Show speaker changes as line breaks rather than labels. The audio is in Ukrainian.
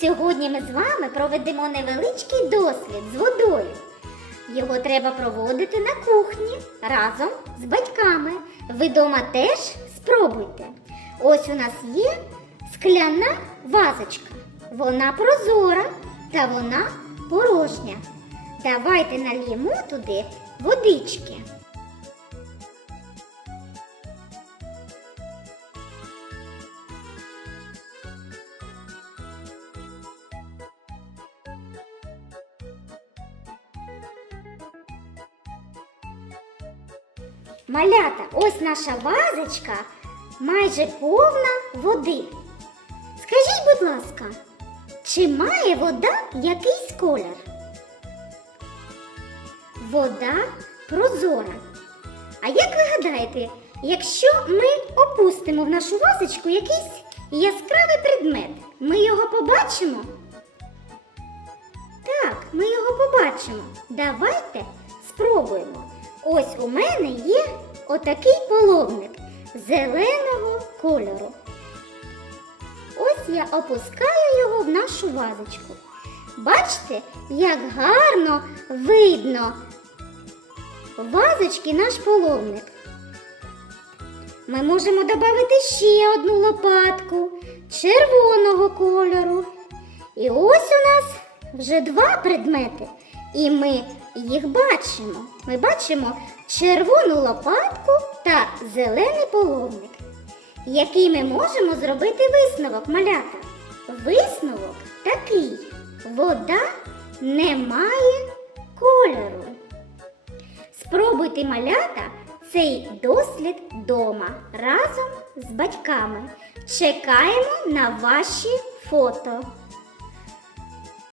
Сьогодні ми з вами проведемо невеличкий дослід з водою. Його треба проводити на кухні разом з батьками. Ви дома теж спробуйте. Ось у нас є скляна вазочка. Вона прозора та вона порожня. Давайте нальємо туди водички. Малята, ось наша вазочка майже повна води. Скажіть, будь ласка, чи має вода якийсь колір? Вода прозора. А як ви гадаєте, якщо ми опустимо в нашу вазочку якийсь яскравий предмет, ми його побачимо? Так, ми його побачимо. Давайте спробуємо. Ось у мене є отакий половник зеленого кольору. Ось я опускаю його в нашу вазочку. Бачите, як гарно видно в вазочки наш половник. Ми можемо додати ще одну лопатку червоного кольору. І ось у нас вже два предмети. І ми їх бачимо. Ми бачимо червону лопатку та зелений половник. Який ми можемо зробити висновок малята? Висновок такий: вода не має кольору. Спробуйте малята цей дослід дома разом з батьками. Чекаємо на ваші фото.